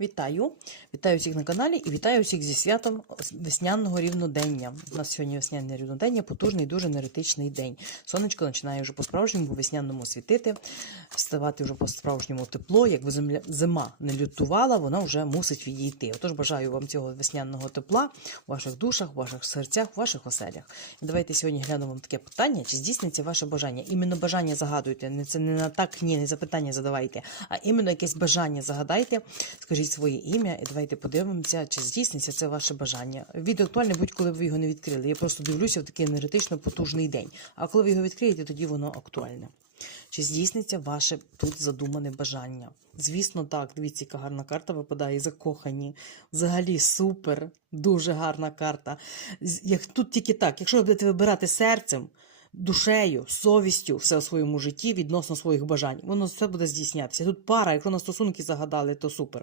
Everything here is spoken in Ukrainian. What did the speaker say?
Вітаю! Вітаю всіх на каналі і вітаю всіх зі святом весняного рівнодення. У нас сьогодні весняне рівнодення, потужний, дуже енергетичний день. Сонечко починає вже по-справжньому по весняному світити, вставати вже по-справжньому тепло. Якби земля зима не лютувала, вона вже мусить відійти. Отож бажаю вам цього весняного тепла у ваших душах, у ваших серцях, у ваших оселях. І давайте сьогодні глянемо вам таке питання: чи здійсниться ваше бажання? Іменно бажання загадуйте. Це не на так, ні, не запитання задавайте, а іменно якесь бажання загадайте. Скажіть своє ім'я, і давайте подивимося, чи здійсниться це ваше бажання. Відео актуальне будь-коли ви його не відкрили. Я просто дивлюся в такий енергетично потужний день. А коли ви його відкриєте, тоді воно актуальне. Чи здійсниться ваше тут задумане бажання? Звісно, так. Дивіться, яка гарна карта випадає. Закохані. Взагалі супер, дуже гарна карта. Як тут тільки так, якщо ви будете вибирати серцем, душею, совістю все у своєму житті відносно своїх бажань, воно все буде здійснятися. Тут пара, якщо на стосунки загадали, то супер.